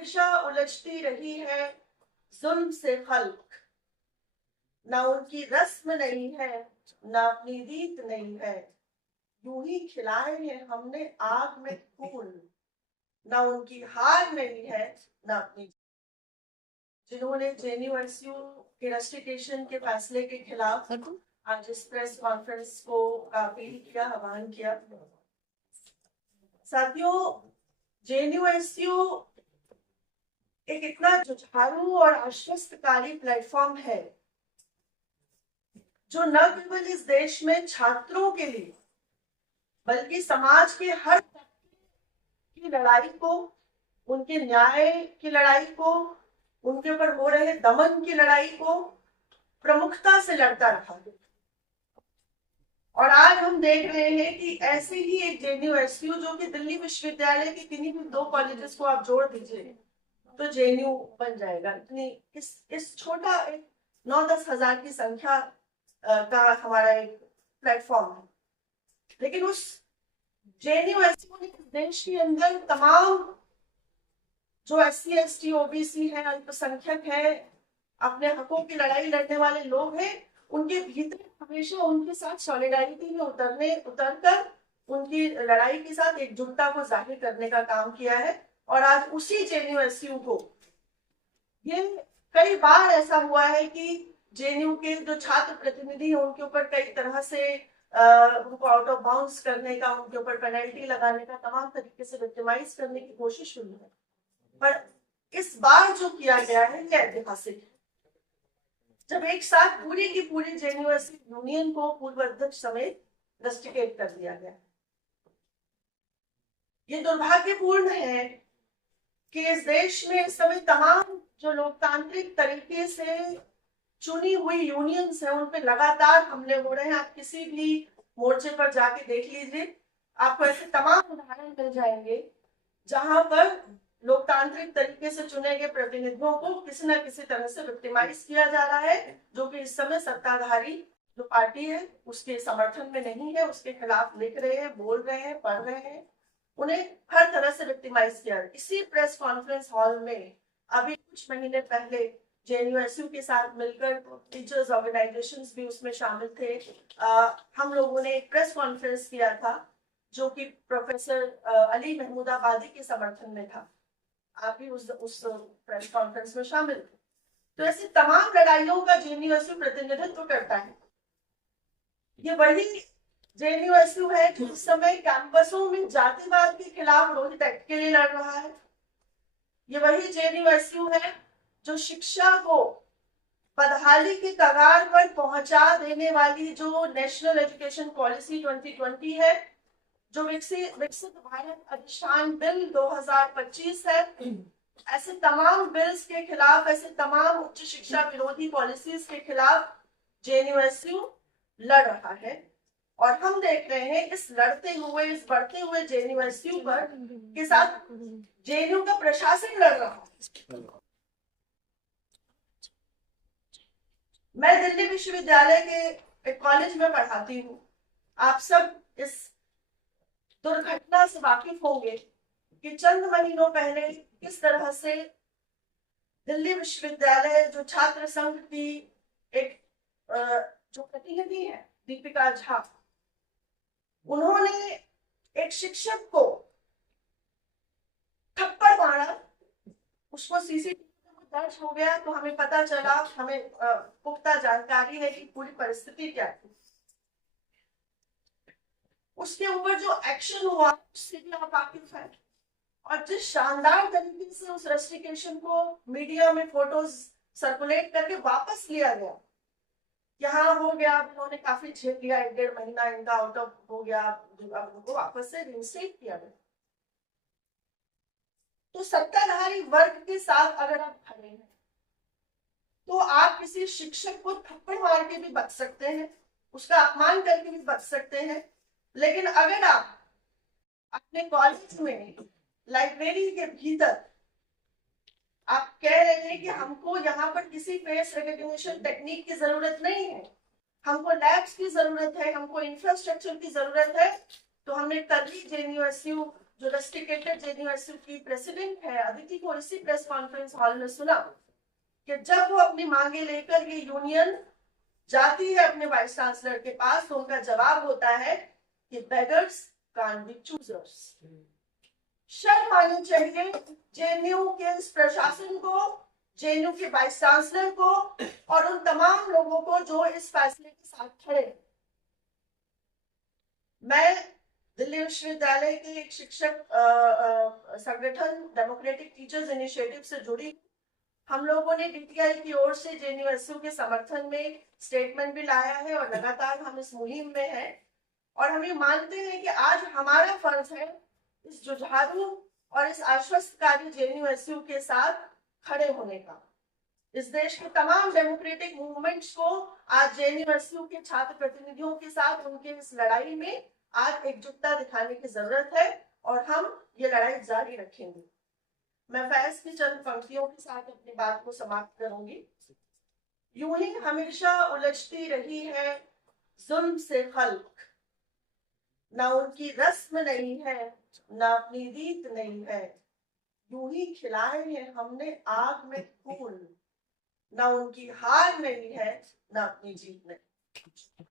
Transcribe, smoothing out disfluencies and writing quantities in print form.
हमेशा उलझती रही है जुल्म से खल्क, ना उनकी रस्म नहीं है, ना अपनी रीत नहीं है। यूं ही खिलाए हैं हमने आग में फूल, ना उनकी हार नहीं है, ना अपनी। जिन्होंने जेएनयू के रस्टिकेशन के फैसले के खिलाफ आज इस प्रेस कॉन्फ्रेंस को अपील किया, आह्वान किया। साथियों, जेएनयू एक इतना जुझारू और आश्वस्तकारी प्लेटफॉर्म है जो न केवल इस देश में छात्रों के लिए बल्कि समाज के हर की लड़ाई को, उनके न्याय की लड़ाई को, उनके ऊपर हो रहे दमन की लड़ाई को प्रमुखता से लड़ता रहा है। और आज हम देख रहे हैं कि ऐसे ही एक जेएनयू जो कि दिल्ली विश्वविद्यालय के किन्हीं भी 2 कॉलेजेस को आप जोड़ दीजिए तो जेएनयू बन जाएगा। इतनी इस छोटा एक 9-10 हजार की संख्या का हमारा एक प्लेटफॉर्म है, लेकिन उस जेएनयू ने देश के अंदर तमाम जो SC ST OBC है, अल्पसंख्यक है, अपने हकों की लड़ाई लड़ने वाले लोग हैं, उनके भीतर हमेशा उनके साथ सॉलिडारिटी में उतरकर उनकी लड़ाई के साथ एकजुटता को जाहिर करने का काम किया है। और आज उसी जेएनयू को, ये कई बार ऐसा हुआ है कि जेएनयू के जो छात्र प्रतिनिधि हैं उनके ऊपर कई तरह से उनको आउट ऑफ बाउंड्स करने का, उनके ऊपर पेनल्टी लगाने का, तमाम तरीके से विक्टिमाइज करने की कोशिश हुई है। पर इस बार जो किया गया है ये ऐतिहासिक है, जब एक साथ पूरी की पूरी जेएनयू यूनियन को पूर्व अध्यक्ष समेत रस्टिकेट कर दिया गया। ये दुर्भाग्यपूर्ण है कि इस देश में इस समय तमाम जो लोकतांत्रिक तरीके से चुनी हुई यूनियंस है उन पे लगातार हमले हो रहे हैं। आप किसी भी मोर्चे पर जाके देख लीजिए, आपको ऐसे तमाम उदाहरण मिल जाएंगे जहां पर लोकतांत्रिक तरीके से चुने गए प्रतिनिधियों को किसी न किसी तरह से विक्टिमाइज किया जा रहा है, जो कि इस समय सत्ताधारी जो पार्टी है उसके समर्थन में नहीं है, उसके खिलाफ लिख रहे हैं, बोल रहे हैं, पढ़ रहे हैं, उन्हें हर तरह से विक्टिमाइज किया। इसी प्रेस कॉन्फ्रेंस हॉल में अभी कुछ महीने पहले जेएनयू के साथ मिलकर टीचर्स ऑर्गेनाइजेशंस भी उसमें शामिल थे। हम लोगों ने एक प्रेस कॉन्फ्रेंस किया था जो कि प्रोफेसर अली महमूदाबादी के समर्थन में था। आप भी उस प्रेस कॉन्फ्रेंस में शामिल थे। तो ऐसी तमाम लड़ाइयों का जेएनयू प्रतिनिधित्व करता है। ये वही जेएनयू है जो इस समय कैंपसों में जातिवाद के खिलाफ रोहित एक्ट के लिए लड़ रहा है। ये वही जेएनयू है जो शिक्षा को बदहाली की कगार पर पहुंचा देने वाली जो नेशनल एजुकेशन पॉलिसी 2020 है, जो विकसित भारत अधिष्ठान बिल 2025 है, ऐसे तमाम बिल्स के खिलाफ, ऐसे तमाम उच्च शिक्षा विरोधी पॉलिसीज के खिलाफ जेएनयू लड़ रहा है। और हम देख रहे हैं इस लड़ते हुए, इस बढ़ते हुए जेएनयू पर के साथ जेएनयू का प्रशासन लड़ रहा है। मैं दिल्ली विश्वविद्यालय के एक कॉलेज में पढ़ाती हूँ। आप सब इस दुर्घटना से वाकिफ होंगे कि चंद महीनों पहले किस तरह से दिल्ली विश्वविद्यालय जो छात्र संघ की एक जो प्रतिनिधि है दीपिका झा, उन्होंने एक शिक्षक को थप्पड़ मारा। उसको सीसीटीवी दर्ज हो गया तो हमें पता चला, हमें पुख्ता जानकारी है कि पूरी परिस्थिति क्या थी। उसके ऊपर जो एक्शन हुआ उससे भी आप वाकिफ हैं। और जिस शानदार तरीके से उस रस्टिकेशन को मीडिया में फोटोज सर्कुलेट करके वापस लिया गया, यहाँ हो गया, उन्होंने काफी झेल लिया, 1-1.5 महीना इनका आउट ऑफ हो गया, उनको वापस से रिइंस्टेट किया गया। तो सत्ताधारी वर्ग के साथ अगर आप खड़े हैं तो आप किसी शिक्षक को थप्पड़ मार के भी बच सकते हैं, उसका अपमान करके भी बच सकते हैं। लेकिन अगर आप अपने कॉलेज में लाइब्रेरी के भीतर आप कह रहे हैं कि हमको यहाँ पर किसी फेस रिकॉग्निशन टेक्निक की जरूरत नहीं है, हमको लैब्स की जरूरत है, हमको इंफ्रास्ट्रक्चर की जरूरत है, तो हमने कल ही जेएनयू जो रस्टिकेटेड जेएनयू की प्रेसिडेंट है अदिति को इसी प्रेस कॉन्फ्रेंस हॉल में सुना कि जब वो अपनी मांगे लेकर ये यूनियन जाती है अपने वाइस चांसलर के पास तो उनका जवाब होता है कि बेगर्स कांट बी चूजर्स। शर्म आनी चाहिए जेएनयू के इस प्रशासन को, जेएनयू के वाइस चांसलर को और उन तमाम लोगों को जो इस फैसले के साथ खड़े। मैं दिल्ली विश्वविद्यालय के एक शिक्षक संगठन डेमोक्रेटिक टीचर्स इनिशिएटिव से जुड़ी। हम लोगों ने डीटीआई की ओर से जेएनयू के समर्थन में स्टेटमेंट भी लाया है और लगातार हम इस मुहिम में हैं और हम ये मानते हैं कि आज हमारा फर्ज है इस जुझारू और इस आश्वस्तकारी जेएनयू के साथ खड़े होने का। इस देश के तमाम डेमोक्रेटिक मूवमेंट्स को आज जेएनयू के छात्र प्रतिनिधियों के साथ उनके इस लड़ाई में आज एकजुटता दिखाने की जरूरत है और हम ये लड़ाई जारी रखेंगे। मैं फैज की चंद पंक्तियों के साथ अपनी बात को समाप्त करूंगी। यूं ही हमेशा उलझती रही है जुल्म से खल्क, ना उनकी रस्म नहीं है ना अपनी रीत नहीं है, यूं ही खिलाए हैं हमने आग में फूल, ना उनकी हार नहीं है ना अपनी जीत नहीं।